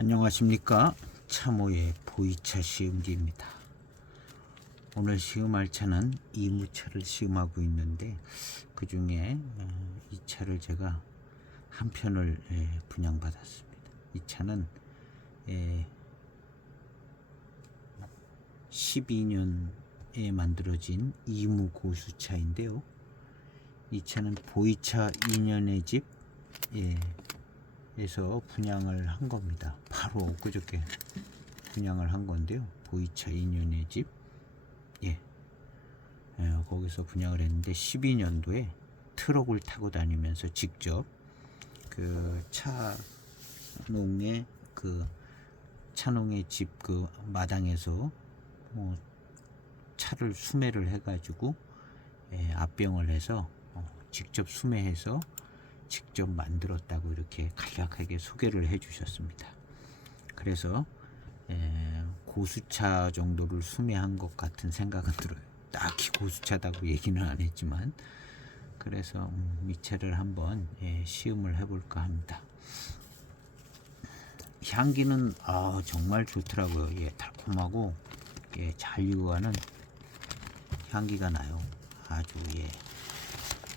안녕하십니까. 참호의 보이차 시음기입니다. 오늘 시음할 차는 이무차를 시음하고 있는데 그 중에 이 차를 제가 한 편을 분양받았습니다. 이 차는 12년에 만들어진 이무 고수차인데요. 이 차는 보이차 2년의 집 에서 분양을 한 겁니다. 바로 그저께 분양을 한 건데요. 보이차 2년의 집 거기서 분양을 했는데 12년도에 트럭을 타고 다니면서 직접 그 차농의 집 그 마당에서 차를 수매를 해가지고 압병을 해서 직접 수매해서 직접 만들었다고 이렇게 간략하게 소개를 해 주셨습니다. 그래서 고수차 정도를 수매한 것 같은 생각은 들어요. 딱히 고수차다고 얘기는 안 했지만, 그래서 이 차를 한번 시음을 해볼까 합니다. 향기는 정말 좋더라고요. 달콤하고 잘 익어가는 향기가 나요. 아주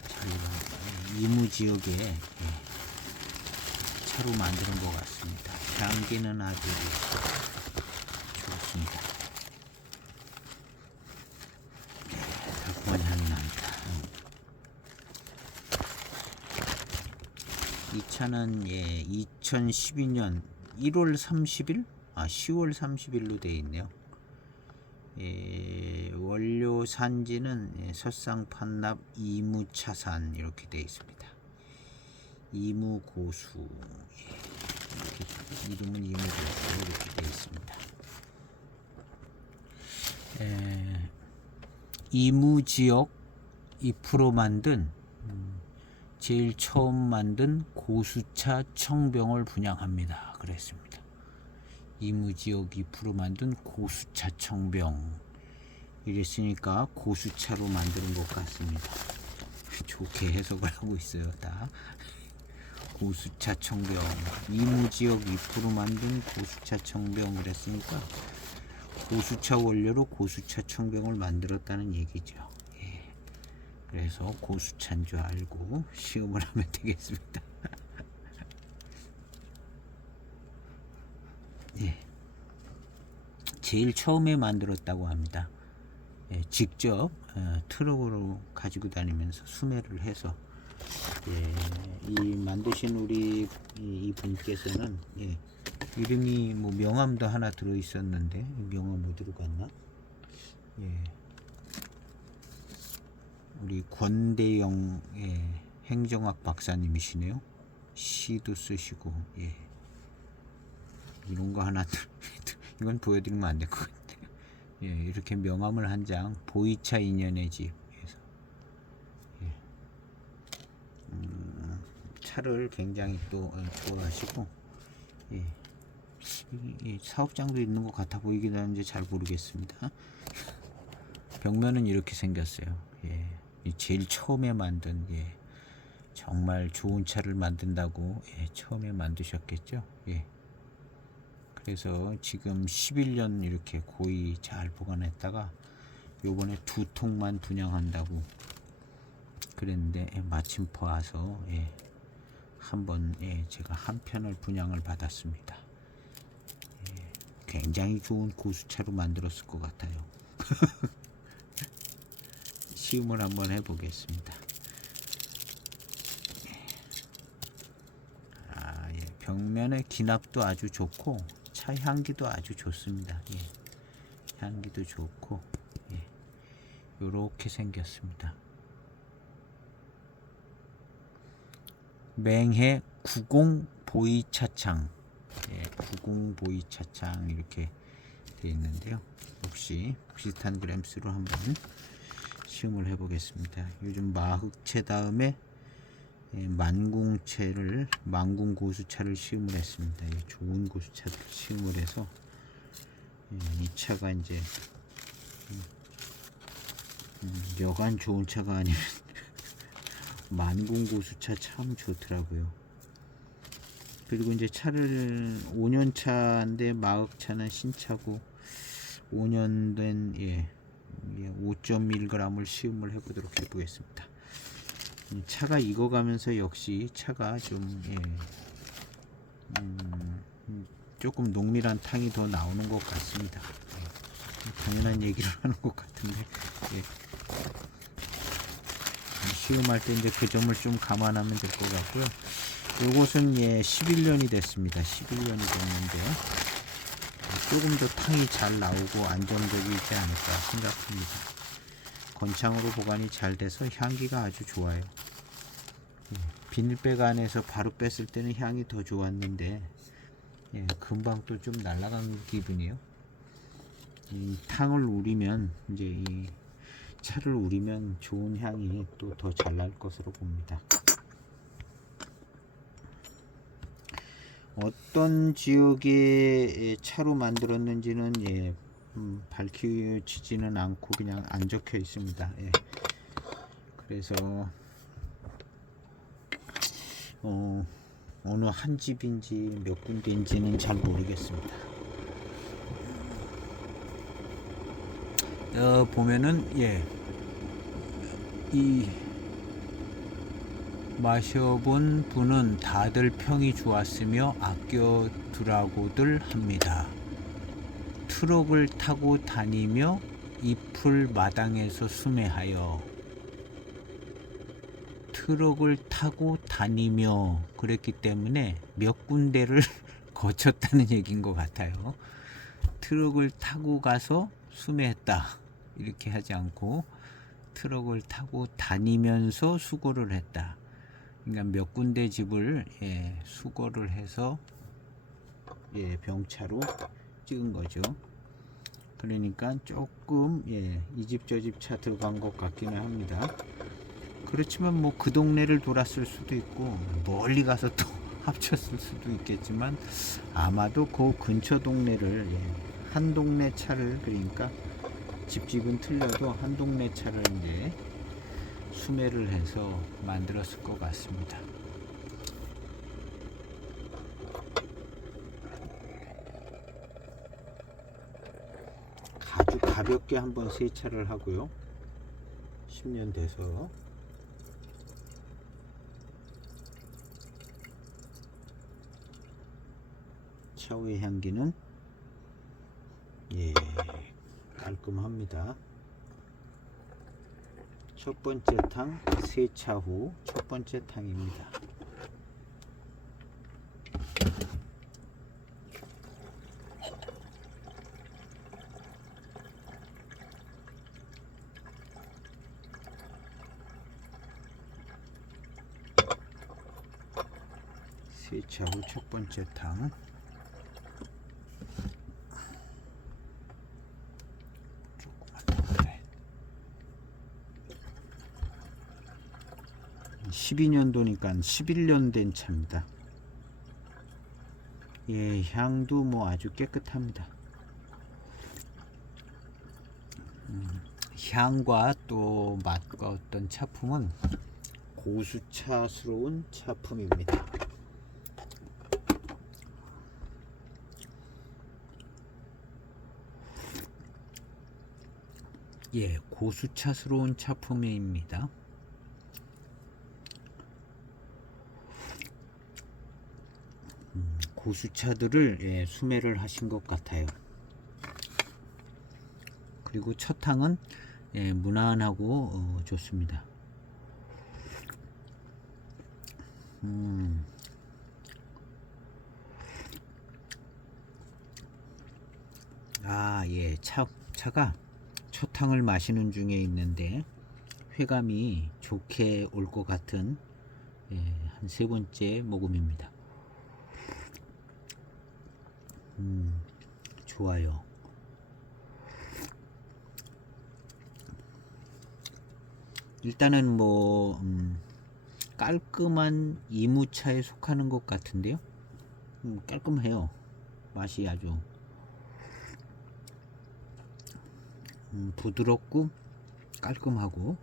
잘 익어가는 이무 지역에 차로 만드는 것 같습니다. 향기는 아주 좋습니다. 달콤한 향이 납니다. 이 차는 2012년 1월 30일? 10월 30일로 되어 있네요. 원료 산지는 서상 판납 이무차산 이렇게 되어 있습니다. 이무고수, 이름은 이무고수 이렇게 되어 있습니다. 이무지역 잎으로 만든 제일 처음 만든 고수차 청병을 분양합니다. 그랬습니다. 이무지역 잎으로 만든 고수차 청병 이랬으니까 고수차로 만드는 것 같습니다. 좋게 해석을 하고 있어요. 다 고수차 청병, 이무지역 잎으로 만든 고수차 청병 그랬으니까 고수차 원료로 고수차 청병을 만들었다는 얘기죠. 그래서 고수차인 줄 알고 시음을 하면 되겠습니다. 제일 처음에 만들었다고 합니다. 직접 트럭으로 가지고 다니면서 수매를 해서 이 만드신 우리 이 분께서는 이름이 명함도 하나 들어 있었는데 명함 어디로 갔나? 우리 권대영 행정학 박사님이시네요. 시도 쓰시고 이런 거 하나 이건 보여드리면 안 될 것 같아요. 이렇게 명함을 한 장, 보이차 2년의 집에서 차를 굉장히 또 좋아하시고 사업장도 있는 것 같아 보이긴 하는데 잘 모르겠습니다. 벽면은 이렇게 생겼어요. 제일 처음에 만든 정말 좋은 차를 만든다고 처음에 만드셨겠죠. 그래서 지금 11년 이렇게 고이 잘 보관했다가 요번에 2통만 분양한다고 그랬는데 마침 봐서 한번 제가 한 편을 분양을 받았습니다. 굉장히 좋은 고수차로 만들었을 것 같아요. 시음을 한번 해보겠습니다. 벽면의 기납도 아주 좋고 차 향기도 아주 좋습니다. 향기도 좋고 요렇게 생겼습니다. 맹해 90 보이차창 90 보이차창 이렇게 되어 있는데요. 혹시 비슷한 그램수로 한번 시음을 해보겠습니다. 요즘 마흑채 다음에 만궁 고수차를 시음을 했습니다. 좋은 고수차를 시음을 해서 이 차가 이제 여간 좋은 차가 아니면 만궁 고수차 참 좋더라고요. 그리고 이제 차를 5년 차인데 마흑차는 신차고 5년 된 5.1g을 시음을 해보도록 해보겠습니다. 차가 익어가면서 역시 차가 좀 조금 농밀한 탕이 더 나오는 것 같습니다. 당연한 얘기를 하는 것 같은데 시음할 때 이제 그 점을 좀 감안하면 될 것 같고요. 요것은 11년이 됐습니다. 11년이 됐는데 조금 더 탕이 잘 나오고 안정적이지 않을까 생각합니다. 건창으로 보관이 잘 돼서 향기가 아주 좋아요. 비닐백 안에서 바로 뺐을 때는 향이 더 좋았는데 금방 또 좀 날아간 기분이에요. 이 탕을 우리면 이제 이 차를 우리면 좋은 향이 또 더 잘 날 것으로 봅니다. 어떤 지역의 차로 만들었는지는 밝히지는 않고 그냥 안 적혀 있습니다. 그래서 어느 한 집인지 몇 군데인지는 잘 모르겠습니다. 보면은 이 마셔본 분은 다들 평이 좋았으며 아껴두라고들 합니다. 트럭을 타고 다니며 잎을 마당에서 수매하여 트럭을 타고 다니며 그랬기 때문에 몇 군데를 거쳤다는 얘기인 것 같아요. 트럭을 타고 가서 수매했다 이렇게 하지 않고 트럭을 타고 다니면서 수거를 했다. 그러니까 몇 군데 집을 수거를 해서 병차로 찍은 거죠. 그러니까 조금 이 집 저 집 차 들어간 것 같기는 합니다. 그렇지만 뭐 그 동네를 돌았을 수도 있고 멀리 가서 또 합쳤을 수도 있겠지만 아마도 그 근처 동네를 한 동네 차를 그러니까 집집은 틀려도 한 동네 차를 이제 수매를 해서 만들었을 것 같습니다. 아주 가볍게 한번 세차를 하고요. 10년 돼서 차후의 향기는 깔끔합니다. 첫 번째 탕 세차 후 첫 번째 탕입니다. 세차 후 첫 번째 탕. 조금만 더 그래. 12년도니까 11년 된 차입니다. 향도 뭐 아주 깨끗합니다. 향과 또 맛과 어떤 차품은 고수차스러운 차품입니다. 고수차스러운 차품입니다. 고수차들을 수매를 하신 것 같아요. 그리고 첫 탕은 무난하고 좋습니다. 차가 첫 탕을 마시는 중에 있는데 회감이 좋게 올 것 같은 한 세 번째 모금입니다. 좋아요. 일단은 뭐 깔끔한 이무차에 속하는 것 같은데요. 깔끔해요. 맛이 아주 부드럽고 깔끔하고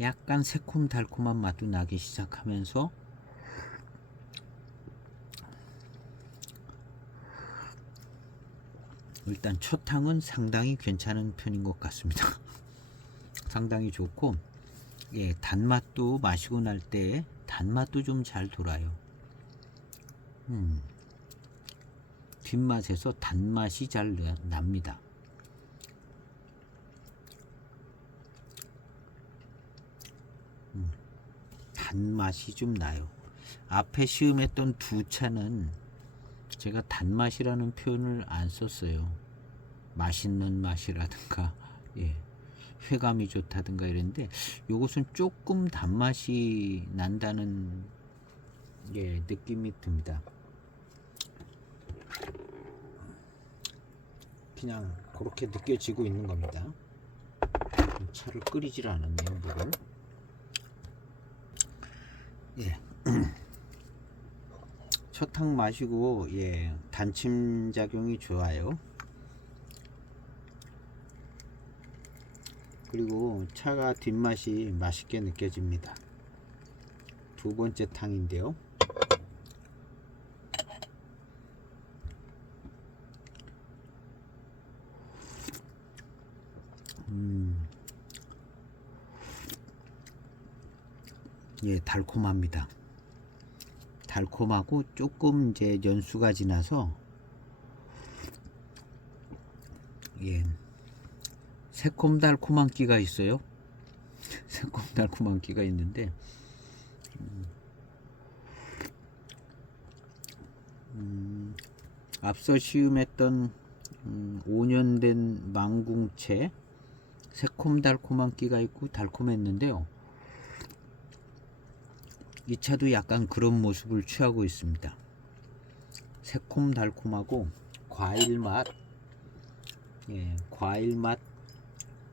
약간 새콤달콤한 맛도 나기 시작하면서 일단 첫 향은 상당히 괜찮은 편인 것 같습니다. 상당히 좋고, 예, 단맛도 마시고 날 때 단맛도 좀 잘 돌아요. 뒷맛에서 단맛이 잘 납니다. 단맛이 좀 나요. 앞에 시음했던 두 차는 제가 단맛이라는 표현을 안 썼어요. 맛있는 맛이라든가, 예, 회감이 좋다든가 이랬는데, 요것은 조금 단맛이 난다는, 예, 느낌이 듭니다. 그냥 그렇게 느껴지고 있는 겁니다. 차를 끓이질 않았네요, 물을. 예. 첫탕 마시고, 예, 단침 작용이 좋아요. 그리고 차가 뒷맛이 맛있게 느껴집니다. 두 번째 탕인데요. 예, 달콤합니다. 달콤하고 조금 이제 연수가 지나서, 예, 새콤달콤한 끼가 있어요. 새콤달콤한 끼가 있는데, 앞서 시음했던 5년 된 망궁채 새콤달콤한 끼가 있고 달콤했는데요. 이 차도 약간 그런 모습을 취하고 있습니다. 새콤달콤하고 과일맛, 예, 과일맛,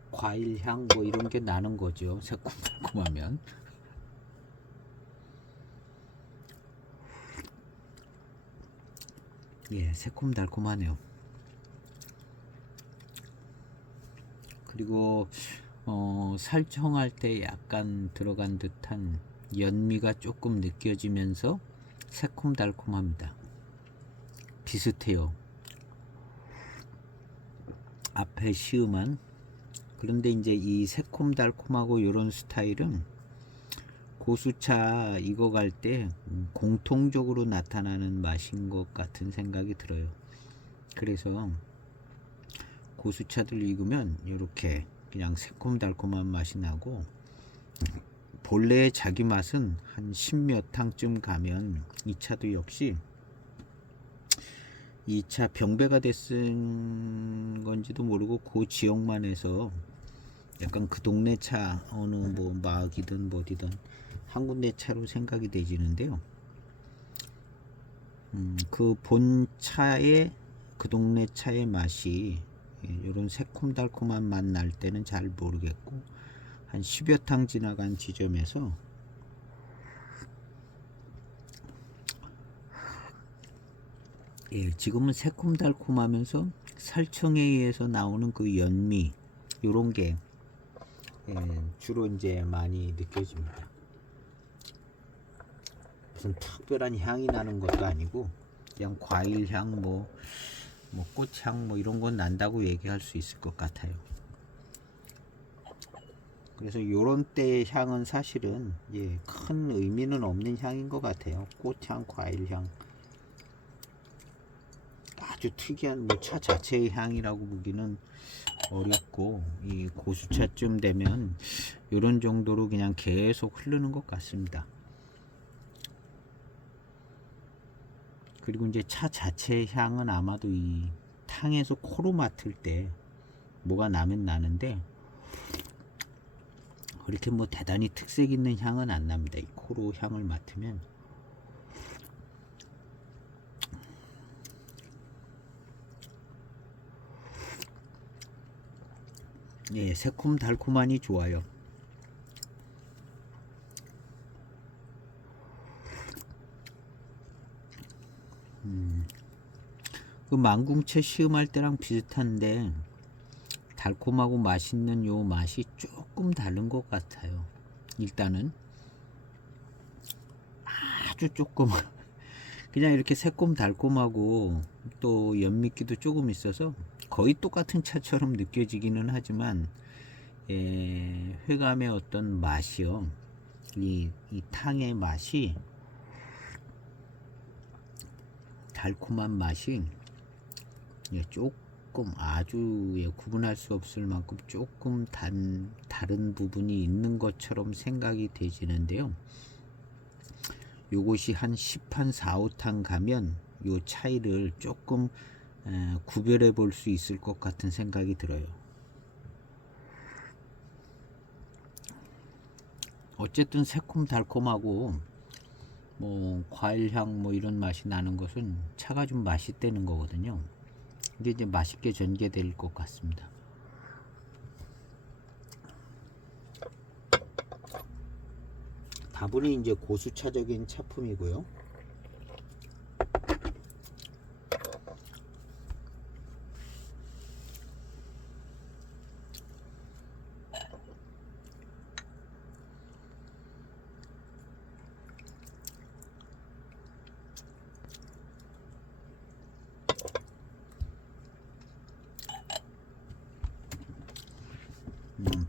과일향 뭐 이런 게 나는 거죠. 새콤달콤하면. 예, 새콤달콤하네요. 그리고 살청할 때 약간 들어간 듯한 연미가 조금 느껴지면서 새콤달콤합니다. 비슷해요. 앞에 시음한. 그런데 이제 이 새콤달콤하고 이런 스타일은 고수차 익어갈 때 공통적으로 나타나는 맛인 것 같은 생각이 들어요. 그래서 고수차들 익으면 이렇게 그냥 새콤달콤한 맛이 나고, 본래의 자기 맛은 한 10몇 탕쯤 가면 이 차도 역시 이 차 병배가 됐은 건지도 모르고 그 지역만 해서 약간 그 동네 차, 어느 뭐 마을이든 뭐디든 한 군데 차로 생각이 되지는데요. 그 본 차의, 그 동네 차의 맛이 이런 새콤달콤한 맛 날 때는 잘 모르겠고, 한 10여 탕 지나간 지점에서 예, 지금은 새콤달콤하면서 살청에 의해서 나오는 그 연미, 요런 게 예, 주로 이제 많이 느껴집니다. 무슨 특별한 향이 나는 것도 아니고 그냥 과일향, 뭐 꽃향 뭐 이런 건 난다고 얘기할 수 있을 것 같아요. 그래서 요런 때의 향은 사실은, 예, 큰 의미는 없는 향인 것 같아요. 꽃향, 과일향, 아주 특이한 뭐 차 자체의 향이라고 보기는 어렵고, 이 고수차쯤 되면 요런 정도로 그냥 계속 흐르는 것 같습니다. 그리고 이제 차 자체의 향은 아마도 이 탕에서 코로 맡을 때 뭐가 나면 나는데, 그렇게 뭐 대단히 특색 있는 향은 안 납니다. 이 코로 향을 맡으면. 예, 새콤달콤하니 좋아요. 그 망궁채 시음할 때랑 비슷한데 달콤하고 맛있는 요 맛이 조금 다른 것 같아요. 일단은 아주 조금 그냥 이렇게 새콤달콤하고 또 연미기도 조금 있어서 거의 똑같은 차처럼 느껴지기는 하지만 회감의 어떤 맛이요, 이 탕의 맛이, 달콤한 맛이 조금 아주 구분할 수 없을 만큼 조금 다른 부분이 있는 것처럼 생각이 되지는데요. 요것이 한 10한 4, 5탕 가면 요 차이를 조금 구별해 볼 수 있을 것 같은 생각이 들어요. 어쨌든 새콤달콤하고 뭐 과일향 뭐 이런 맛이 나는 것은 차가 좀 맛있다는 거거든요. 이게 이제 맛있게 전개될 것 같습니다. 다분히 이제 고수차적인 차품이고요.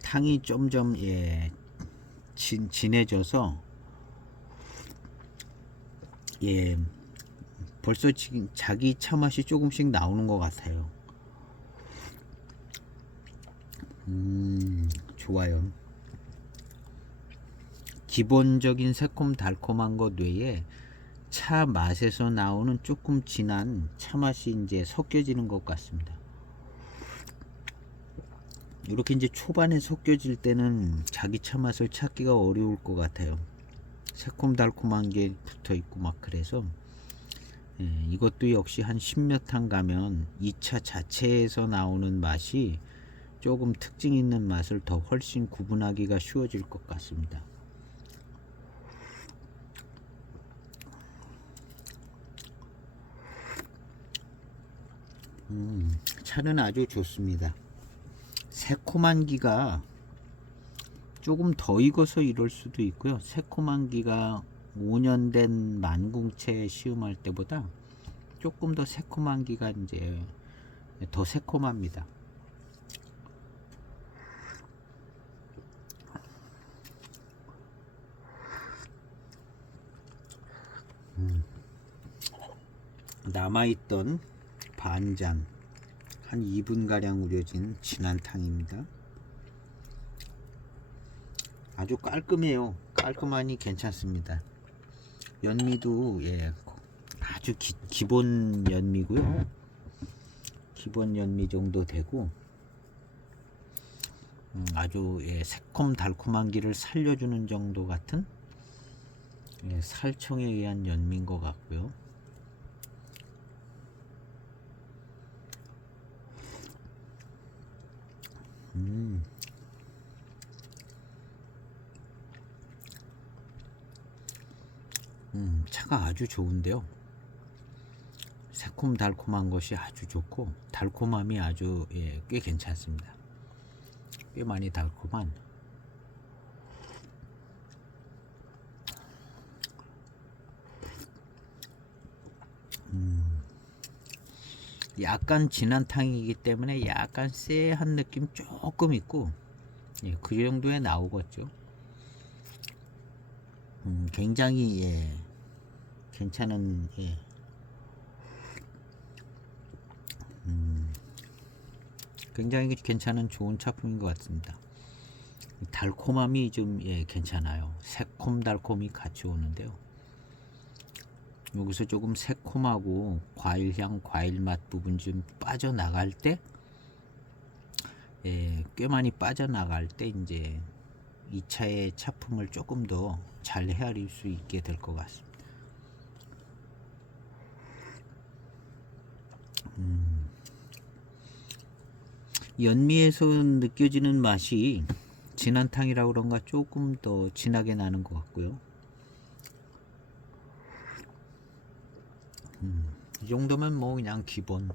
탕이 점점 진해져서 벌써 지금 자기 차 맛이 조금씩 나오는 것 같아요. 좋아요. 기본적인 새콤달콤한 것 외에 차 맛에서 나오는 조금 진한 차 맛이 이제 섞여지는 것 같습니다. 이렇게 이제 초반에 섞여질 때는 자기 차 맛을 찾기가 어려울 것 같아요. 새콤달콤한 게 붙어 있고 막 그래서 이것도 역시 한 10몇 탕 가면 이 차 자체에서 나오는 맛이 조금 특징 있는 맛을 더 훨씬 구분하기가 쉬워질 것 같습니다. 차는 아주 좋습니다. 새콤한 기가 조금 더 익어서 이럴 수도 있고요. 새콤한 기가 5년 된 만궁채 시음할 때보다 조금 더 새콤한 기가 이제 더 새콤합니다. 남아있던 반잔 한 2분가량 우려진 진한 탕입니다. 아주 깔끔해요. 깔끔하니 괜찮습니다. 연미도 아주 기본 연미고요. 기본 연미 정도 되고 아주 새콤달콤한 기를 살려주는 정도 같은 살청에 의한 연미인 것 같고요. 차가 아주 좋은데요. 새콤달콤한 것이 아주 좋고 달콤함이 아주 꽤 괜찮습니다. 꽤 많이 달콤한 약간 진한 탕이기 때문에 약간 쎄한 느낌 조금 있고 그 정도에 나오겠죠. 굉장히 괜찮은 굉장히 괜찮은 좋은 차품인 것 같습니다. 달콤함이 좀 괜찮아요. 새콤달콤이 같이 오는데요. 여기서 조금 새콤하고 과일향, 과일맛 부분 좀 빠져나갈 때, 꽤 많이 빠져나갈 때 이제 이 차의 차품을 조금 더 잘 헤아릴 수 있게 될 것 같습니다. 연미에서 느껴지는 맛이 진한 탕이라 그런가 조금 더 진하게 나는 것 같고요. 이 정도면 뭐 그냥 기본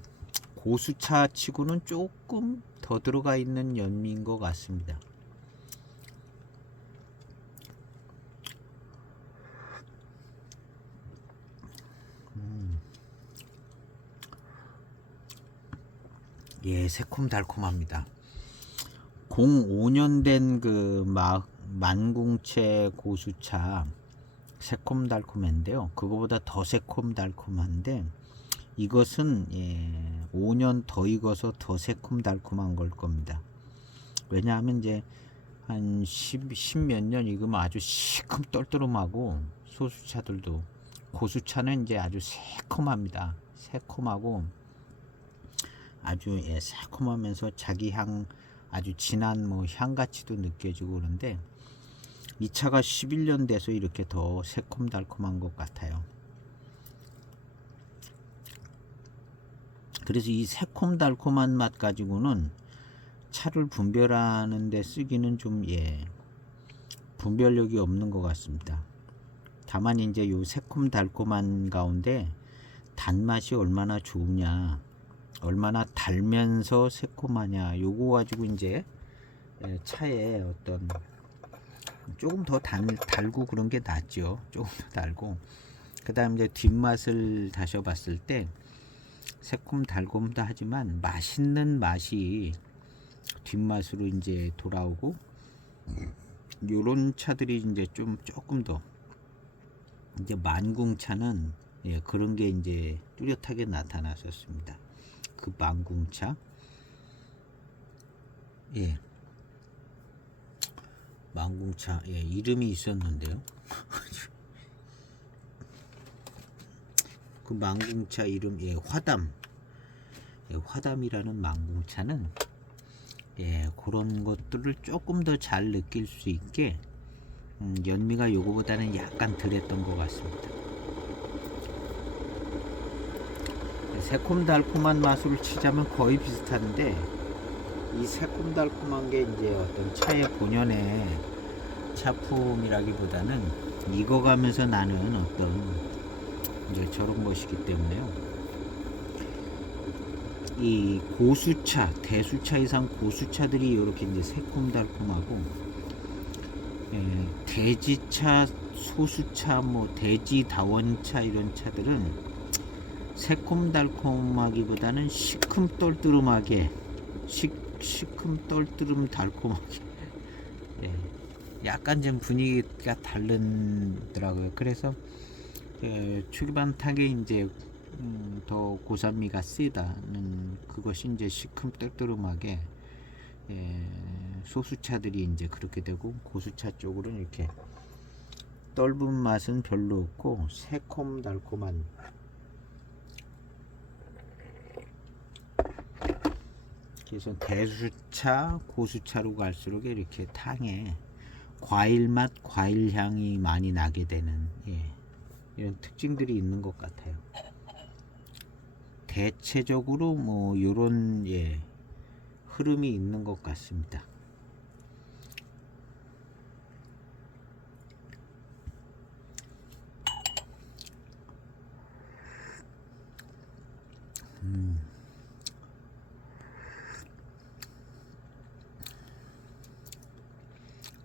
고수차 치고는 조금 더 들어가 있는 연미인 것 같습니다. 예, 새콤달콤합니다. 05년 된 그 만궁채 고수차 새콤달콤한데요. 그거보다 더 새콤달콤한데 이것은 5년 더 익어서 더 새콤달콤한 걸 겁니다. 왜냐하면 이제 한 10 몇 년 익으면 아주 시큼 떨떠름하고 소수차들도 고수차는 이제 아주 새콤합니다. 새콤하고 아주 새콤하면서 자기 향 아주 진한 뭐 향같이도 느껴지고 그런데 이 차가 11년 돼서 이렇게 더 새콤달콤한 것 같아요. 그래서 이 새콤달콤한 맛 가지고는 차를 분별하는 데 쓰기는 좀 분별력이 없는 것 같습니다. 다만 이제 요 새콤달콤한 가운데 단맛이 얼마나 좋으냐, 얼마나 달면서 새콤하냐, 요거 가지고 이제 차에 어떤 조금 더 달고 그런 게 낫죠. 조금 더 달고 그 다음 이제 뒷맛을 다셔봤을 때 새콤달콤도 하지만 맛있는 맛이 뒷맛으로 이제 돌아오고 요런 차들이 이제 조금 더 이제 만궁차는 그런 게 이제 뚜렷하게 나타났었습니다. 그 만궁차 만궁차 이름이 있었는데요. 그 만궁차 이름 화담 화담이라는 만궁차는 그런 것들을 조금 더 잘 느낄 수 있게 연미가 요거보다는 약간 덜했던 것 같습니다. 새콤달콤한 맛으로 치자면 거의 비슷한데 이 새콤달콤한 게 이제 어떤 차의 본연의 차품이라기보다는 익어가면서 나는 어떤 이제 저런 것이기 때문에요. 이 고수차, 대수차 이상 고수차들이 이렇게 이제 새콤달콤하고 대지차, 소수차, 뭐 대지다원차 이런 차들은 새콤달콤하기보다는 시큼떨뜨름하게 시큼떨뜨름 달콤하게 약간 좀 분위기가 다르더라고요. 그래서 초기반 탁에 이제 더 고산미가 세다는 그것이 이제 시큼떨뜨름하게 소수차들이 이제 그렇게 되고 고수차 쪽으로는 이렇게 떫은 맛은 별로 없고 새콤달콤한 그래서 대수차 고수차로 갈수록 이렇게 탕에 과일맛 과일향이 많이 나게 되는 이런 특징들이 있는 것 같아요. 대체적으로 뭐 요런 흐름이 있는 것 같습니다.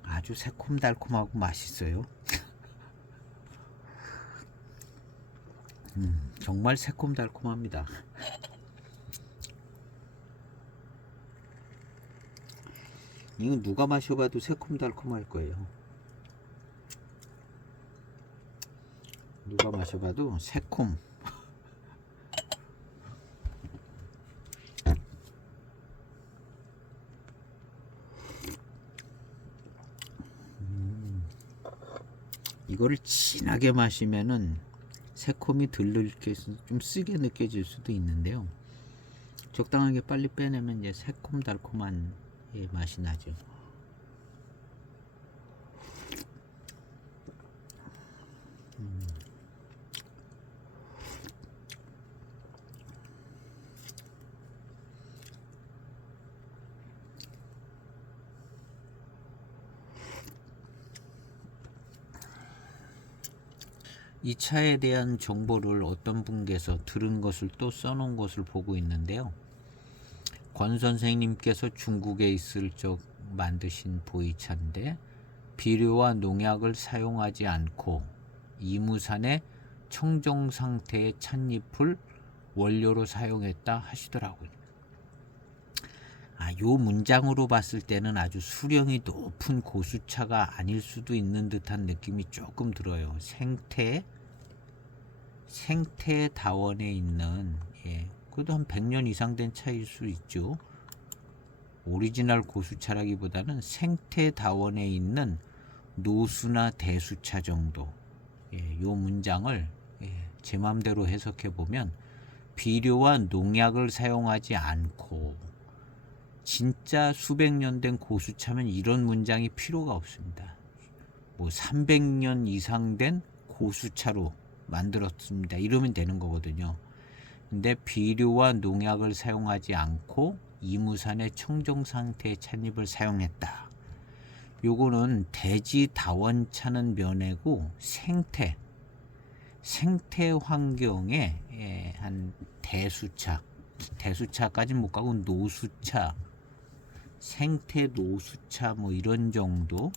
아주 새콤달콤하고 맛있어요. 정말 새콤달콤합니다. 이거 누가 마셔봐도 새콤달콤할 거예요. 누가 마셔봐도 새콤. 이거를 진하게 마시면은 새콤이 덜 느껴서 좀 쓰게 느껴질 수도 있는데요. 적당하게 빨리 빼내면 이제 새콤달콤한 맛이 나죠. 이 차에 대한 정보를 어떤 분께서 들은 것을 또 써놓은 것을 보고 있는데요. 권 선생님께서 중국에 있을 적 만드신 보이차인데 비료와 농약을 사용하지 않고 이무산의 청정 상태의 찻잎을 원료로 사용했다 하시더라고요. 요 문장으로 봤을 때는 아주 수령이 높은 고수차가 아닐 수도 있는 듯한 느낌이 조금 들어요. 생태다원에 있는, 그래도 한 100년 이상 된 차일 수 있죠. 오리지널 고수차라기보다는 생태다원에 있는 노수나 대수차 정도. 요 문장을 제 마음대로 해석해 보면, 비료와 농약을 사용하지 않고 진짜 수백 년 된 고수차면 이런 문장이 필요가 없습니다. 뭐 300년 이상 된 고수차로 만들었습니다. 이러면 되는 거거든요. 근데 비료와 농약을 사용하지 않고 이무산의 청정 상태의 찻잎을 사용했다. 요거는 대지다원차는 면해고 생태 환경에 한 대수차까지는 못 가고 노수차, 생태 노수차 뭐 이런 정도,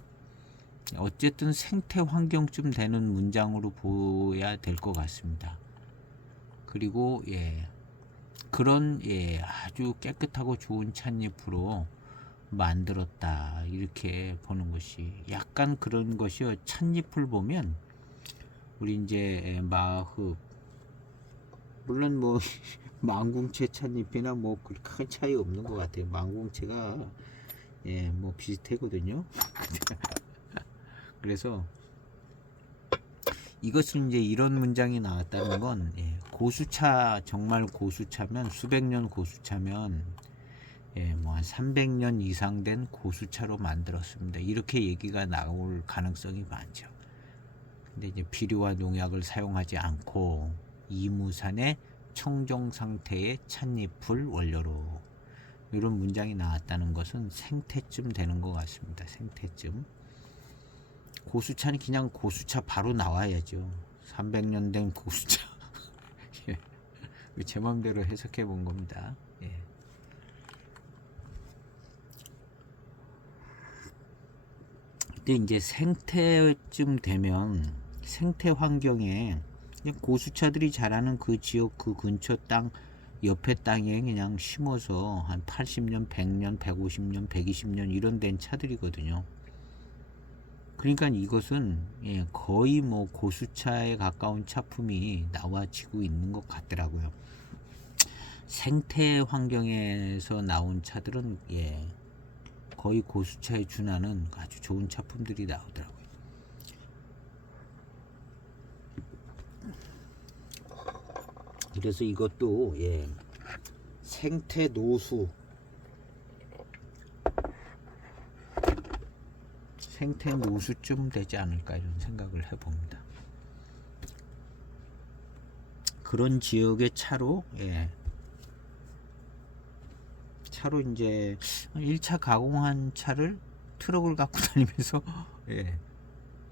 어쨌든 생태 환경쯤 되는 문장으로 보야 될 것 같습니다. 그리고 그런 아주 깨끗하고 좋은 찻잎으로 만들었다, 이렇게 보는 것이 약간 그런 것이요. 찻잎을 보면 우리 이제 마흡, 물론 뭐 망궁채 찻잎이나 뭐 그렇게 큰 차이 없는 것 같아요. 망궁채가 뭐 비슷하거든요. 그래서 이것은 이제 이런 문장이 나왔다는 건, 고수차, 정말 고수차면, 수백 년 고수차면 뭐 한 300년 이상 된 고수차로 만들었습니다, 이렇게 얘기가 나올 가능성이 많죠. 근데 이제 비료와 농약을 사용하지 않고 이무산의 청정 상태의 찻잎을 원료로, 이런 문장이 나왔다는 것은 생태쯤 되는 것 같습니다. 생태쯤. 고수차는 그냥 고수차 바로 나와야죠. 300년 된 고수차. 제 마음대로 해석해 본 겁니다. 근데 이제 생태쯤 되면 생태 환경에 그냥 고수차들이 자라는 그 지역, 그 근처 땅, 옆에 땅에 그냥 심어서 한 80년, 100년, 150년, 120년 이런 된 차들이거든요. 그러니까 이것은 거의 뭐 고수차에 가까운 차품이 나와지고 있는 것 같더라고요. 생태 환경에서 나온 차들은 거의 고수차에 준하는 아주 좋은 차품들이 나오더라고요. 그래서 이것도 생태 노수, 생태 노수쯤 되지 않을까, 이런 생각을 해봅니다. 그런 지역의 차로 이제 1차 가공한 차를 트럭을 갖고 다니면서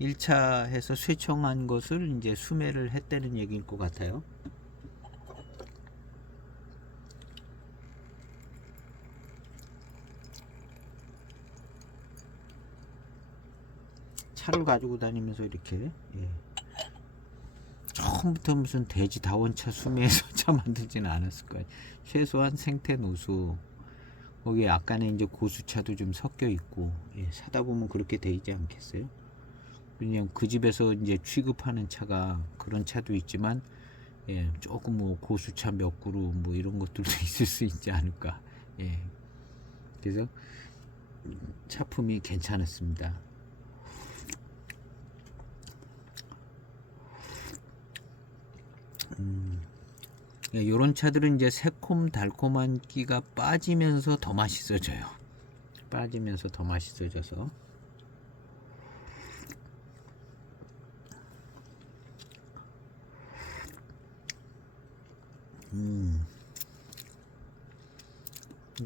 1차 해서 쇠청한 것을 이제 수매를 했다는 얘기일 것 같아요. 차를 가지고 다니면서 이렇게 처음부터 무슨 돼지 다원차 수매해서 차 만들지는 않았을 거예요. 최소한 생태 노수, 거기에 약간의 이제 고수차도 좀 섞여 있고, 사다 보면 그렇게 돼 있지 않겠어요? 그냥 그 집에서 이제 취급하는 차가 그런 차도 있지만, 조금 뭐 고수차 몇 그루 뭐 이런 것들도 있을 수 있지 않을까. 그래서 차품이 괜찮았습니다. 요런 차들은 이제 새콤 달콤한 끼가 빠지면서 더 맛있어져요. 빠지면서 더 맛있어져서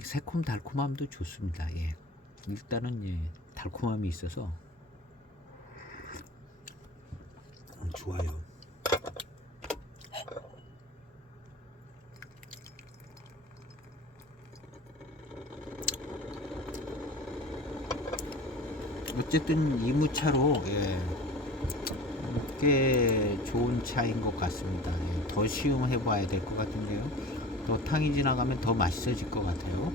새콤 달콤함도 좋습니다. 일단은 달콤함이 있어서 좋아요. 어쨌든 이무차로 꽤 좋은 차인 것 같습니다. 더 시음해 봐야 될 것 같은데요. 더 탕이 지나가면 더 맛있어질 것 같아요.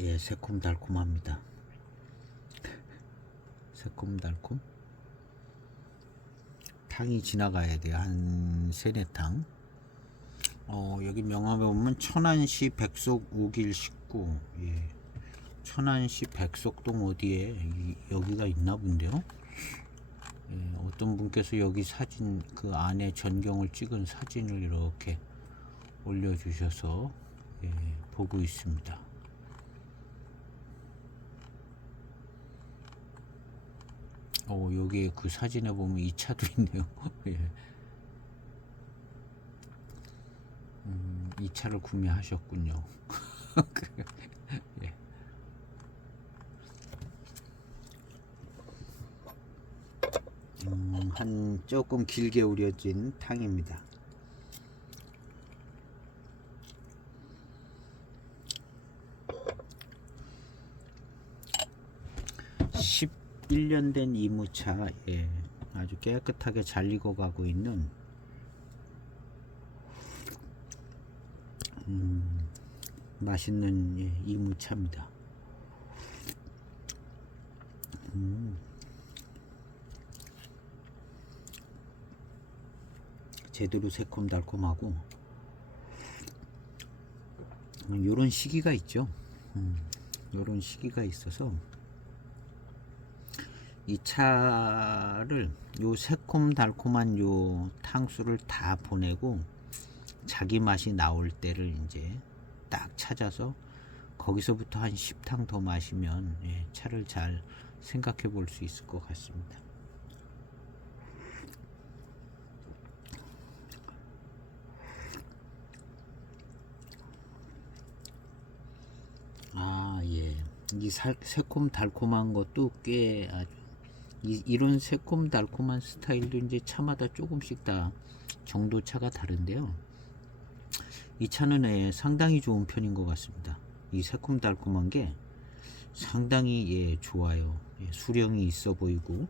예, 새콤달콤합니다. 새콤달콤. 탕이 지나가야 돼요. 한 3-4탕. 여기 명함에 보면 천안시 백석 5길 19. 예. 천안시 백석동 어디에 여기가 있나 본데요. 예, 어떤 분께서 여기 사진 그 안에 전경을 찍은 사진을 이렇게 올려주셔서 예, 보고 있습니다. 여기에 그 사진에 보면 이 차도 있네요. 예. 이 차를 구매하셨군요. 예. 한 조금 길게 우려진 탕입니다. 11년 된 이무차. 예, 아주 깨끗하게 잘 익어가고 있는 맛있는 이무차입니다. 제대로 새콤달콤하고 요런 시기가 있죠. 요런 시기가 있어서 이 차를 요 새콤달콤한 요 탕수를 다 보내고 자기 맛이 나올 때를 이제 딱 찾아서 거기서부터 한 10탕 더 마시면 차를 잘 생각해 볼 수 있을 것 같습니다. 예. 이 새콤달콤한 것도 꽤 아주 이런 새콤달콤한 스타일도 이제 차마다 조금씩 다 정도 차가 다른데요. 이 차는 상당히 좋은 편인 것 같습니다. 이 새콤달콤한 게 상당히 좋아요. 수령이 있어 보이고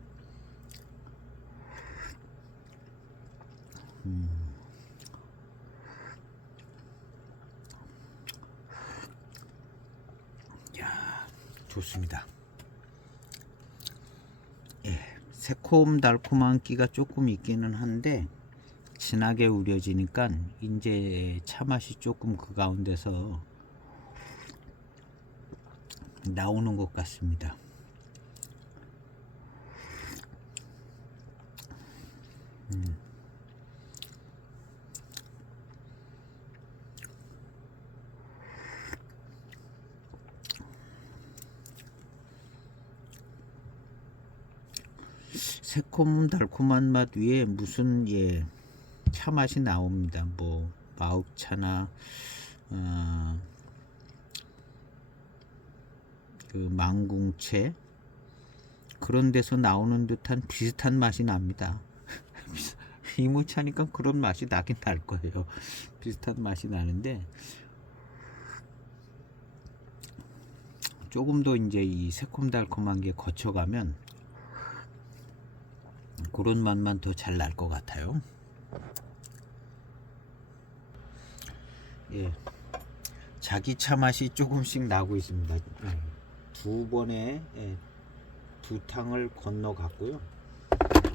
좋습니다. 새콤달콤한 끼가 조금 있기는 한데 진하게 우려지니까 이제 차 맛이 조금 그 가운데서 나오는 것 같습니다. 새콤달콤한 맛 위에 무슨 차 맛이 나옵니다. 뭐 마옥차나 그 망궁채 그런 데서 나오는 듯한 비슷한 맛이 납니다. 이무차니까 그런 맛이 나긴 날 거예요. 비슷한 맛이 나는데 조금 더 이제 이 새콤달콤한 게 거쳐가면 그런 맛만 더 잘 날 것 같아요. 예, 자기 차 맛이 조금씩 나고 있습니다. 두 번에 2탕을 건너갔고요.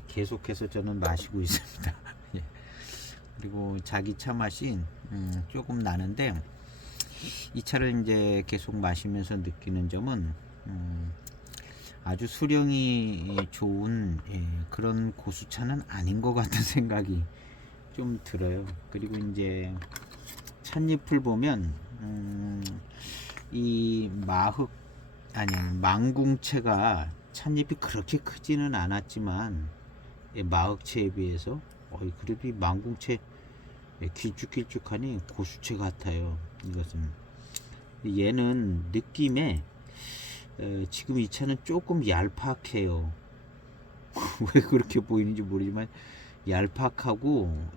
계속해서 저는 마시고 있습니다. 예. 그리고 자기 차 맛이 조금 나는데 이 차를 이제 계속 마시면서 느끼는 점은 아주 수령이 좋은 그런 고수차는 아닌 것 같은 생각이 좀 들어요. 그리고 이제 찻잎을 보면 이 망궁채가 찻잎이 그렇게 크지는 않았지만 마흑채에 비해서 그래도 이 망궁채 길쭉길쭉하니 고수채 같아요. 이것은 얘는 느낌에 지금 이 차는 조금 얄팍해요. 왜 그렇게 보이는지 모르지만 얄팍하고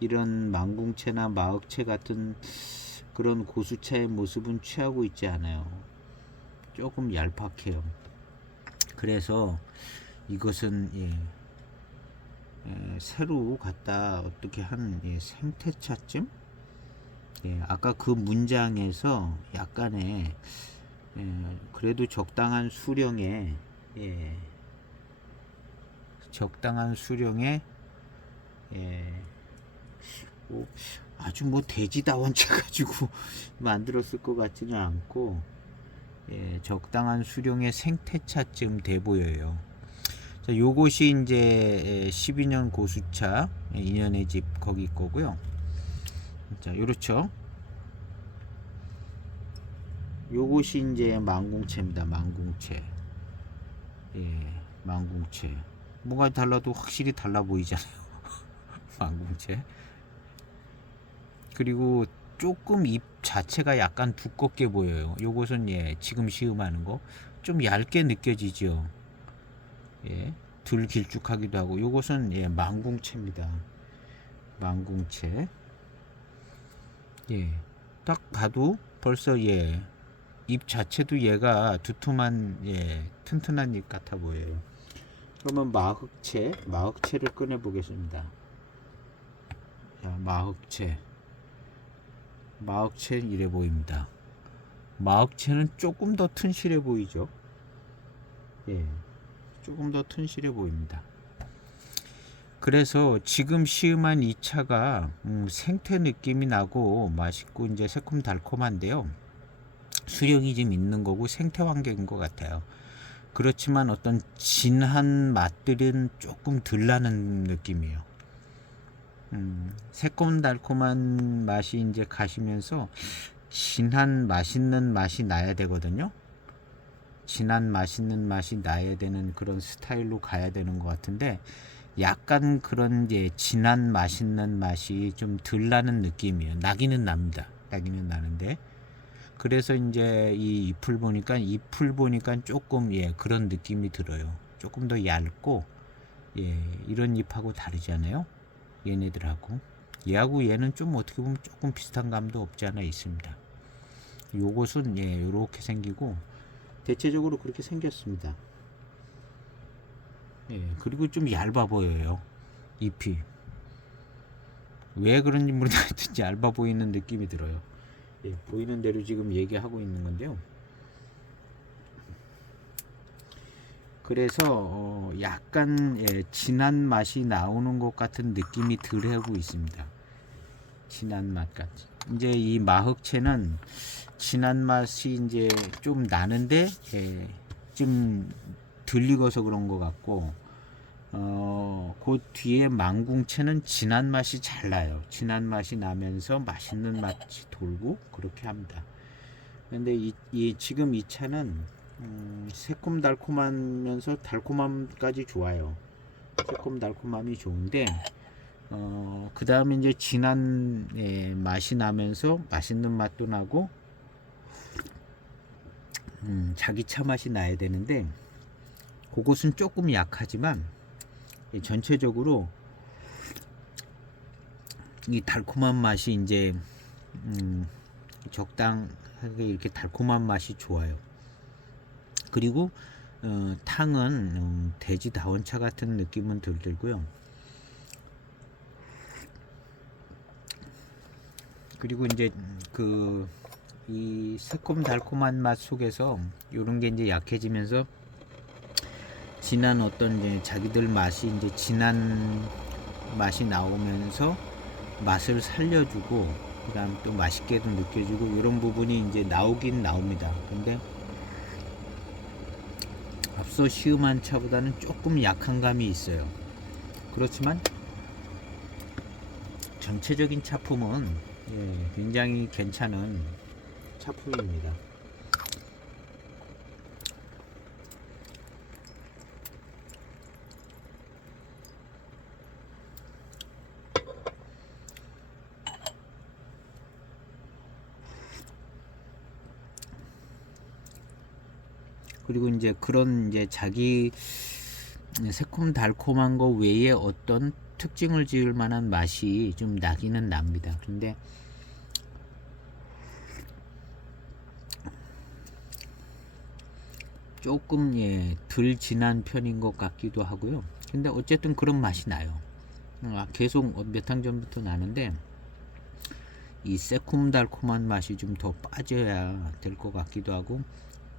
이런 망궁채나 마흑채 같은 그런 고수차의 모습은 취하고 있지 않아요. 조금 얄팍해요. 그래서 이것은 새로 갖다 어떻게 한 생태차쯤, 아까 그 문장에서 약간의 그래도 적당한 수령의 적당한 수령의 뭐 아주 뭐 돼지다원차 가지고 만들었을 것 같지는 않고 적당한 수령의 생태차쯤 돼 보여요. 자, 요것이 이제 12년 고수차 2년의 집 거기 거고요. 자, 요렇죠. 요것이 이제 망궁채입니다. 망궁채. 망궁채. 뭐가 달라도 확실히 달라 보이잖아요. 망궁채. 그리고 조금 잎 자체가 약간 두껍게 보여요. 요것은 지금 시음하는 거 좀 얇게 느껴지죠. 덜 길쭉하기도 하고. 요것은 망궁채입니다. 망궁채. 딱 봐도 벌써 잎 자체도 얘가 두툼한 튼튼한 잎 같아 보여요. 그러면 마흑채를 꺼내 보겠습니다. 자, 마흑채는 이래 보입니다. 마흑채는 조금 더 튼실해 보이죠. 조금 더 튼실해 보입니다. 그래서 지금 시음한 이 차가 생태 느낌이 나고 맛있고 이제 새콤달콤한데요. 수령이 좀 있는 거고 생태 환경인 것 같아요. 그렇지만 어떤 진한 맛들은 조금 덜 나는 느낌이에요. 새콤달콤한 맛이 이제 가시면서 진한 맛있는 맛이 나야 되거든요. 진한 맛있는 맛이 나야 되는 그런 스타일로 가야 되는 것 같은데 약간 그런 진한 맛있는 맛이 좀 덜 나는 느낌이에요. 나기는 납니다. 나기는 나는데 그래서 이제 이 잎을 보니까 조금 그런 느낌이 들어요. 조금 더 얇고 이런 잎하고 다르잖아요. 얘네들하고 얘는 좀 어떻게 보면 조금 비슷한 감도 없지 않아 있습니다. 요것은 요렇게 생기고 대체적으로 그렇게 생겼습니다. 그리고 좀 얇아 보여요. 잎이 왜 그런지 모르겠는데 얇아 보이는 느낌이 들어요. 보이는 대로 지금 얘기하고 있는 건데요. 그래서 약간 진한 맛이 나오는 것 같은 느낌이 덜하고 있습니다. 진한 맛 같이. 이제 이 마흑채는 진한 맛이 이제 좀 나는데 좀 덜 익어서 그런 것 같고 그 뒤에 망궁채는 진한 맛이 잘 나요. 진한 맛이 나면서 맛있는 맛이 돌고 그렇게 합니다. 근데 지금 이 차는 새콤달콤하면서 달콤함까지 좋아요. 새콤달콤함이 좋은데 그 다음에 이제 진한 맛이 나면서 맛있는 맛도 나고 자기 차 맛이 나야 되는데 그것은 조금 약하지만 전체적으로 이 달콤한 맛이 이제 적당하게 이렇게 달콤한 맛이 좋아요. 그리고 탕은 돼지 다원차 같은 느낌은 덜 들고요. 그리고 이제 이 새콤달콤한 맛 속에서 이런 게 이제 약해지면서 진한 어떤 이제 자기들 맛이 이제 진한 맛이 나오면서 맛을 살려주고 그다음 또 맛있게도 느껴지고 이런 부분이 이제 나오긴 나옵니다. 근데 앞서 시음한 차보다는 조금 약한 감이 있어요. 그렇지만 전체적인 차품은 굉장히 괜찮은 차품입니다. 그리고 이제 그런 이제 자기 새콤달콤한 거 외에 어떤 특징을 지을 만한 맛이 좀 나기는 납니다. 근데 조금 덜 진한 편인 것 같기도 하고요. 근데 어쨌든 그런 맛이 나요. 계속 몇 탕 전부터 나는데 이 새콤달콤한 맛이 좀 더 빠져야 될 것 같기도 하고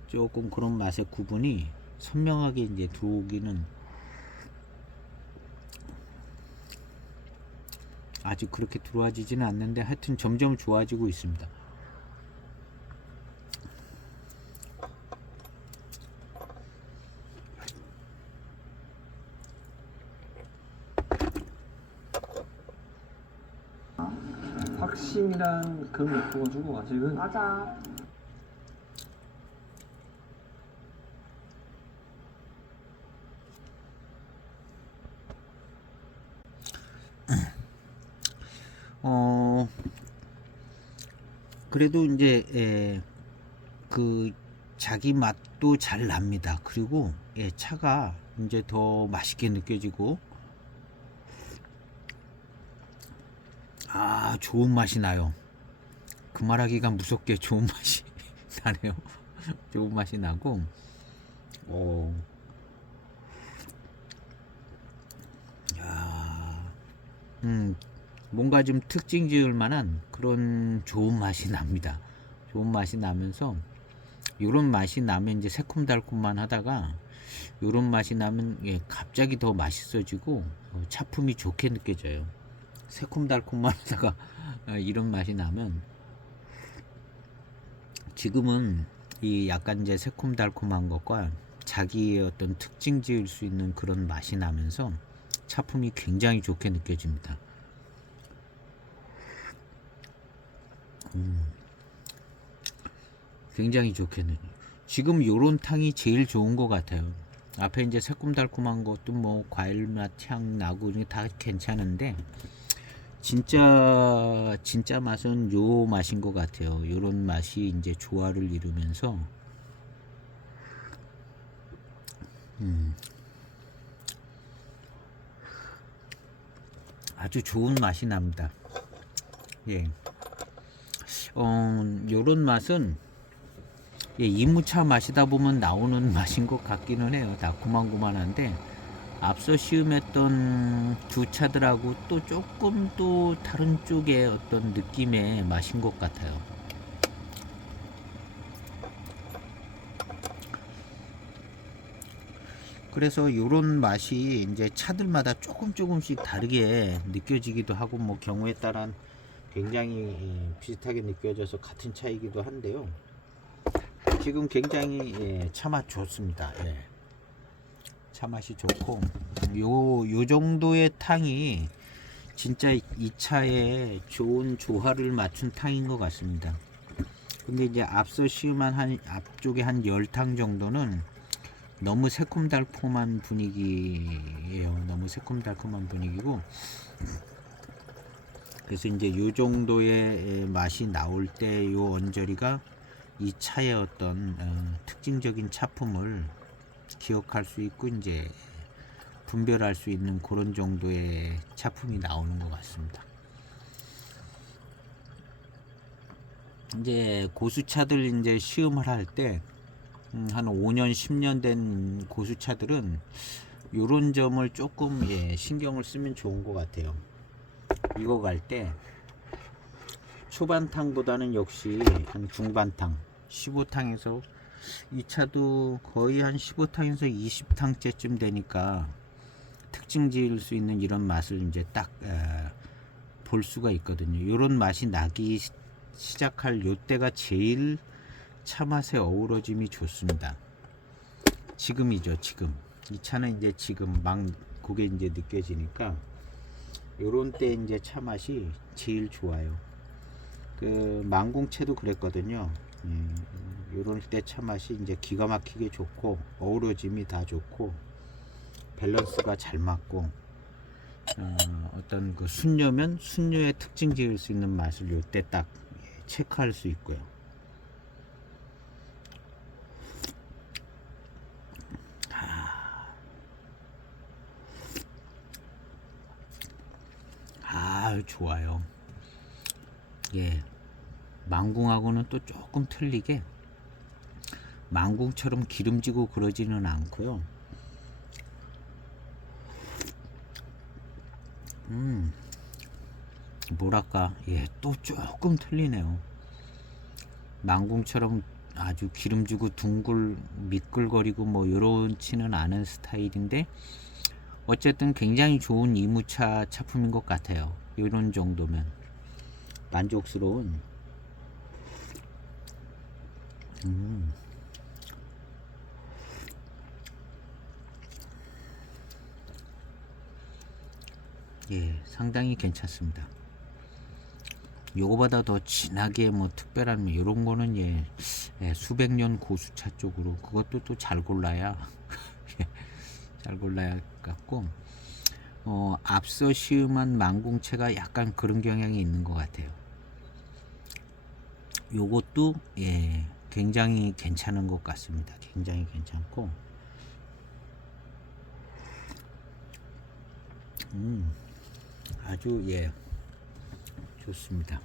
조금 그런 맛의 구분이 선명하게 이제 들어오기는 아직 그렇게 들어와지지는 않는데 하여튼 점점 좋아지고 있습니다. 확신이란 그 맥주가지고 아직은 맞아. 그래도 이제 그 자기 맛도 잘 납니다. 그리고 차가 이제 더 맛있게 느껴지고 좋은 맛이 나요. 그 말하기가 무섭게 좋은 맛이 나네요. 좋은 맛이 나고 뭔가 좀 특징 지을 만한 그런 좋은 맛이 납니다. 좋은 맛이 나면서 요런 맛이 나면 이제 새콤달콤만 하다가 요런 맛이 나면 갑자기 더 맛있어지고 차품이 좋게 느껴져요. 새콤달콤만 하다가 이런 맛이 나면 지금은 이 약간 이제 새콤달콤한 것과 자기의 어떤 특징 지을 수 있는 그런 맛이 나면서 차품이 굉장히 좋게 느껴집니다. 굉장히 좋게 지금 요런 탕이 제일 좋은 것 같아요. 앞에 이제 새콤달콤한 것도 뭐 과일 맛 향 나고 다 괜찮은데 진짜 맛은 요 맛인 것 같아요. 요런 맛이 이제 조화를 이루면서 아주 좋은 맛이 납니다. 예. 요런 맛은 이무차 마시다 보면 나오는 맛인 것 같기는 해요. 다 고만고만한데 앞서 시음했던 두 차들하고 또 조금 또 다른 쪽의 어떤 느낌의 맛인 것 같아요. 그래서 요런 맛이 이제 차들마다 조금씩 다르게 느껴지기도 하고 뭐 경우에 따라 굉장히 비슷하게 느껴져서 같은 차이기도 한데요. 지금 굉장히 차맛 좋습니다. 차맛이 좋고 요 정도의 탕이 진짜 이 차에 좋은 조화를 맞춘 탕인 것 같습니다. 근데 이제 앞서 시음한 앞쪽에 한 10탕 정도는 너무 새콤달콤한 분위기예요. 너무 새콤달콤한 분위기고 그래서 이제 요 정도의 맛이 나올 때 요 언저리가 이 차의 어떤 특징적인 차품을 기억할 수 있고 이제 분별할 수 있는 그런 정도의 차품이 나오는 것 같습니다. 이제 고수차들 이제 시음을 할 때 한 5년 10년 된 고수차들은 요런 점을 조금 신경을 쓰면 좋은 것 같아요. 익어갈 때 초반탕보다는 역시 한 중반탕 15탕에서 이 차도 거의 한 15탕에서 20탕째쯤 되니까 특징 지을 수 있는 이런 맛을 이제 딱 볼 수가 있거든요. 이런 맛이 나기 시작할 요때가 제일 차 맛의 어우러짐이 좋습니다. 지금이죠. 지금 이 차는 이제 지금 막 그게 이제 느껴지니까 요런 때 이제 차 맛이 제일 좋아요. 그 망궁채도 그랬거든요. 요런 때 차 맛이 이제 기가 막히게 좋고 어우러짐이 다 좋고 밸런스가 잘 맞고 어떤 그 순녀면 순녀의 특징 지을 수 있는 맛을 요때 딱 체크할 수 있고요. 좋아요. 망궁하고는 또 조금 틀리게 망궁처럼 기름지고 그러지는 않고요. 뭐랄까, 예, 또 조금 틀리네요. 망궁처럼 아주 기름지고 둥글 미끌거리고 뭐 요런치는 않은 스타일인데 어쨌든 굉장히 좋은 이무차 차품인 것 같아요. 이런 정도면 만족스러운. 예, 상당히 괜찮습니다. 요거보다 더 진하게 뭐 특별한 이런 거는 예, 수백 년 고수차 쪽으로 그것도 또 잘 골라야 잘 골라야 같고 앞서 시음한 망궁채가 약간 그런 경향이 있는 것 같아요. 요것도 예, 굉장히 괜찮은 것 같습니다. 굉장히 괜찮고 아주 예, 좋습니다.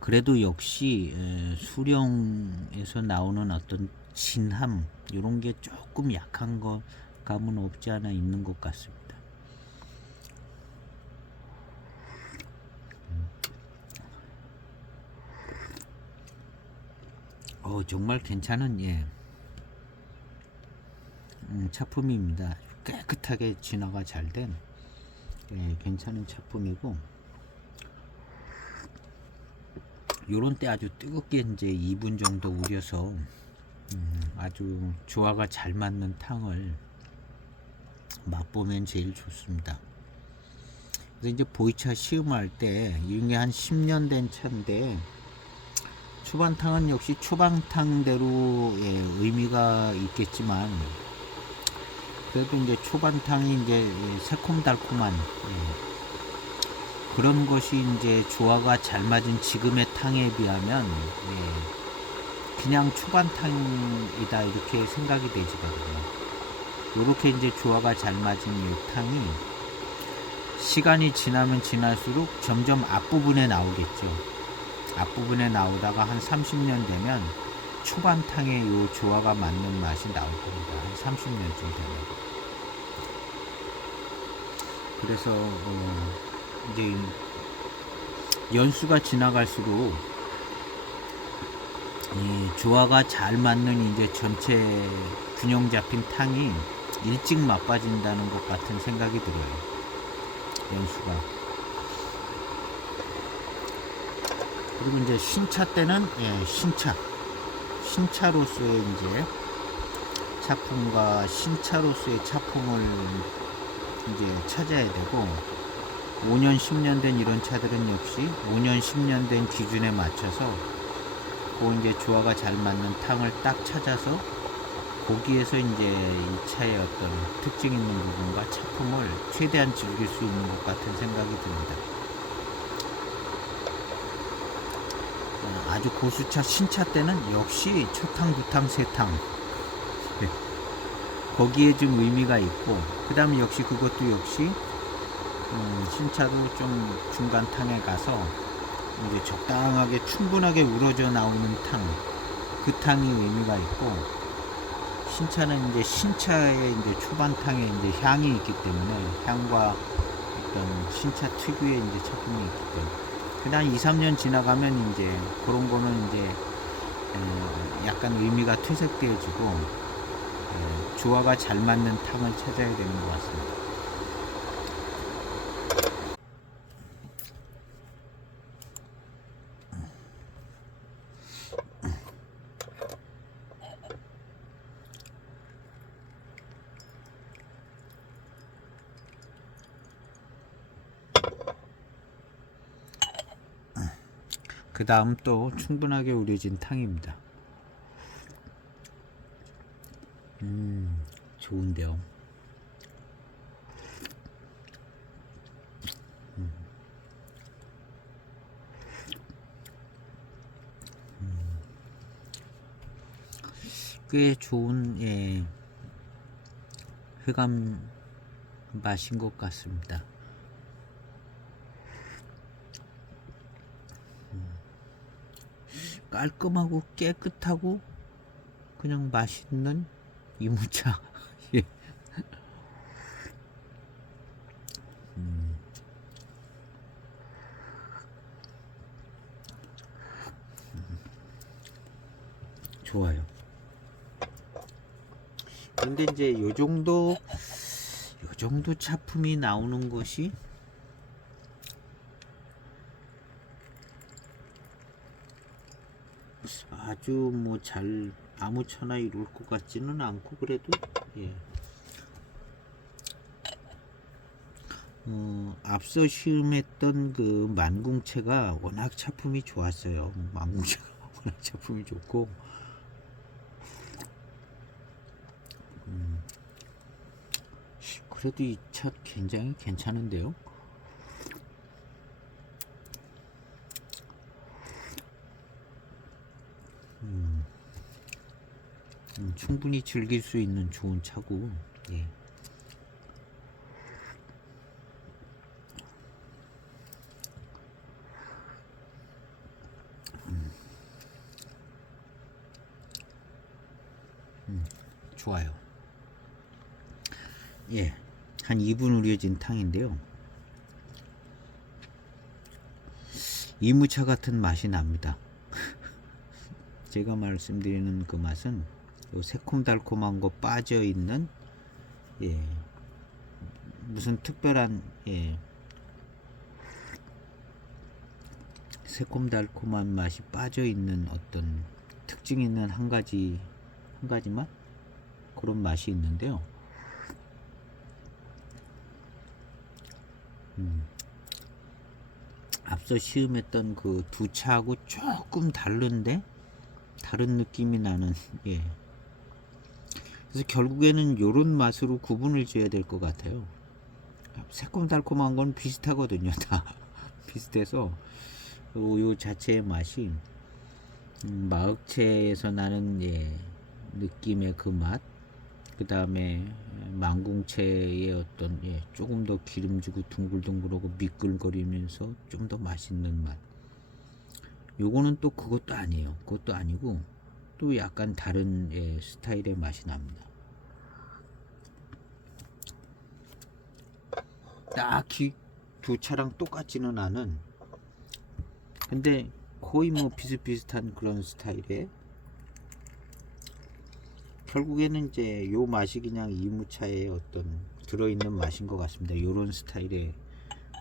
그래도 역시 수령에서 나오는 어떤 진함 이런 게 조금 약한 거 감은 없지 않아 있는 것 같습니다. 정말 괜찮은 예, 차품입니다. 깨끗하게 진화가 잘된 예, 괜찮은 차품이고 요런 때 아주 뜨겁게 이제 2분 정도 우려서 아주 조화가 잘 맞는 탕을 맛보면 제일 좋습니다. 그래서 이제 보이차 시음할 때 이게 한 10년 된 차인데 초반탕은 역시 초반탕대로 예, 의미가 있겠지만 그래도 이제 초반탕이 이제 새콤달콤한 예, 그런 것이 이제 조화가 잘 맞은 지금의 탕에 비하면 예, 그냥 초반탕이다 이렇게 생각이 되지거든요. 이렇게 이제 조화가 잘 맞은 이 탕이 시간이 지나면 지날수록 점점 앞부분에 나오겠죠. 앞부분에 나오다가 한 30년 되면 초반탕의 이 조화가 맞는 맛이 나올 겁니다. 한 30년쯤 되면. 그래서 이제 연수가 지나갈수록 이 조화가 잘 맞는 이제 전체 균형 잡힌 탕이 일찍 맛빠진다는 것 같은 생각이 들어요. 연수가. 그리고 이제 신차 때는 예, 신차로서의 이제 차품과 신차로서의 차품을 이제 찾아야 되고 5년 10년 된 이런 차들은 역시 5년 10년 된 기준에 맞춰서 그 이제 조화가 잘 맞는 탕을 딱 찾아서 거기에서 이제 이 차의 어떤 특징 있는 부분과 차품을 최대한 즐길 수 있는 것 같은 생각이 듭니다. 아주 고수차 신차 때는 역시 초탕, 두탕, 세탕 거기에 좀 의미가 있고 그 다음에 역시 그것도 역시 신차도 좀 중간 탕에 가서 이제 적당하게 충분하게 우러져 나오는 탕, 그 탕이 의미가 있고 신차는 이제 신차의 이제 초반탕에 이제 향이 있기 때문에 향과 어떤 신차 특유의 이제 차품이 있기 때문에 그냥 2, 3년 지나가면 이제 그런 거는 이제 약간 의미가 퇴색되어지고 조화가 잘 맞는 탕을 찾아야 되는 것 같습니다. 그 다음 또 충분하게 우려진 탕입니다. 좋은데요. 꽤 좋은 예, 회감 맛인 것 같습니다. 깔끔하고 깨끗하고 그냥 맛있는 이무차. 예. 좋아요. 근데 이제 요 정도 차품이 나오는 것이 아주 뭐 잘 아무쳐나 이룰 것 같지는 않고, 그래도 예. 앞서 시음했던 그 만궁채가 워낙 차품이 좋았어요. 만궁채가 워낙 차품이 좋고, 그래도 이 차 굉장히 괜찮은데요. 충분히 즐길 수 있는 좋은 차고, 예. 좋아요. 예, 한 2분 우려진 탕인데요. 이무차 같은 맛이 납니다. 제가 말씀드리는 그 맛은 요 새콤달콤한 거 빠져 있는, 예, 무슨 특별한, 예, 새콤달콤한 맛이 빠져 있는 어떤 특징 있는 한 가지 맛, 그런 맛이 있는데요. 앞서 시음했던 그 두 차하고 조금 다른 느낌이 나는, 예. 그래서 결국에는 요런 맛으로 구분을 지어야 될 것 같아요. 새콤달콤한 건 비슷하거든요. 다 비슷해서 요 자체의 맛이 마흑채에서 나는, 예, 느낌의 그 맛, 그 다음에 만궁채의 어떤, 예, 조금 더 기름지고 둥글둥글하고 미끌거리면서 좀 더 맛있는 맛. 요거는 또 그것도 아니에요. 그것도 아니고 또 약간 다른, 예, 스타일의 맛이 납니다. 딱히 두 차랑 똑같지는 않은, 근데 거의 뭐 비슷비슷한 그런 스타일의, 결국에는 이제 요 맛이 그냥 이무차의 어떤 들어있는 맛인 것 같습니다. 요런 스타일의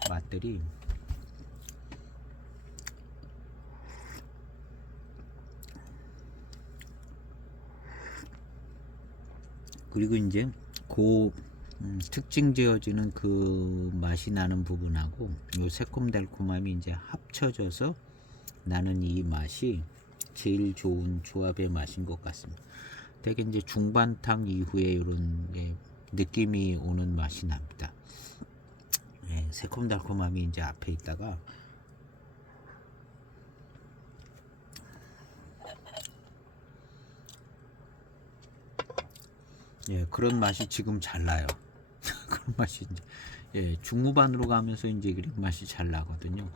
맛들이. 그리고 이제 그 특징 지어지는 그 맛이 나는 부분하고 요 새콤달콤함이 이제 합쳐져서 나는 이 맛이 제일 좋은 조합의 맛인 것 같습니다. 되게 이제 중반탕 이후에 이런, 예, 느낌이 오는 맛이 납니다. 예, 새콤달콤함이 이제 앞에 있다가, 예, 그런 맛이 지금 잘 나요. 그런 맛이 이제, 예, 중후반으로 가면서 이제 그런 맛이 잘 나거든요.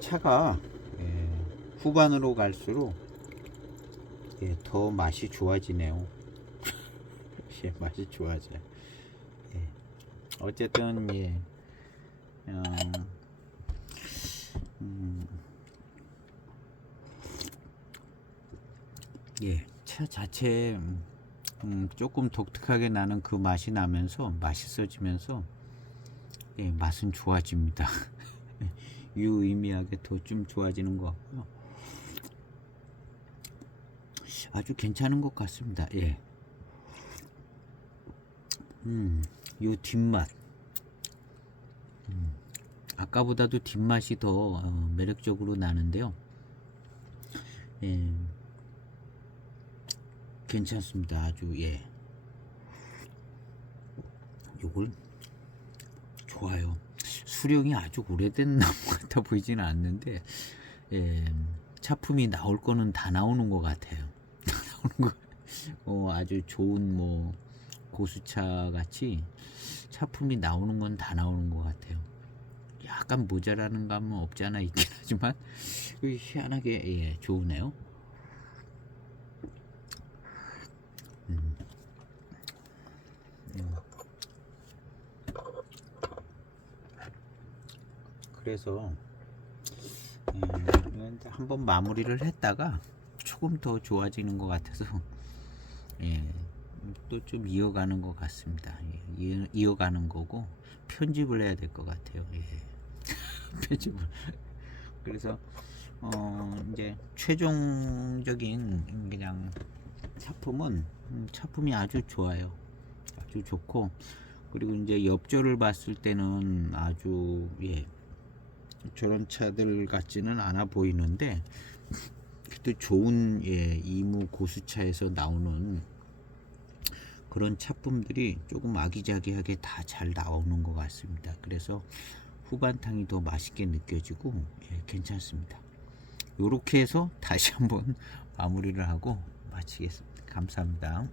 차가, 예, 후반으로 갈수록, 예, 더 맛이 좋아지네요. 예, 맛이 좋아져요. 예. 어쨌든, 예, 예, 차 자체에 조금 독특하게 나는 그 맛이 나면서 맛있어지면서, 예, 맛은 좋아집니다. 유의미하게 더 좀 좋아지는 것 같고요. 아주 괜찮은 것 같습니다. 예. 요 뒷맛, 아까보다도 뒷맛이 더 매력적으로 나는데요. 예, 괜찮습니다. 아주, 예, 요걸 좋아요. 수령이 아주 오래된 나무 같아 보이지는 않는데, 예, 차품이 나올 거는 다 나오는 것 같아요. 다 나오는 거, 아주 좋은 뭐 고수차 같이 차품이 나오는 건 다 나오는 것 같아요. 약간 모자라는 감은 없지 않아 있긴 하지만 희한하게, 예, 좋으네요. 그래서, 이제 한번 마무리를 했다가 조금 더 좋아지는 것 같아서 예, 또 좀 이어가는 것 같습니다. 예, 이어가는 거고 편집을 해야 될 것 같아요. 예. 편집을. 그래서 이제 최종적인 그냥 차품은 차품이 아주 좋아요. 아주 좋고, 그리고 이제 엽조를 봤을 때는 아주 예, 저런 차들 같지는 않아 보이는데 또 좋은 예, 이무 고수차에서 나오는 그런 차품들이 조금 아기자기하게 다 잘 나오는 것 같습니다. 그래서 후반탕이 더 맛있게 느껴지고 예, 괜찮습니다. 요렇게 해서 다시 한번 마무리를 하고 마치겠습니다. 감사합니다.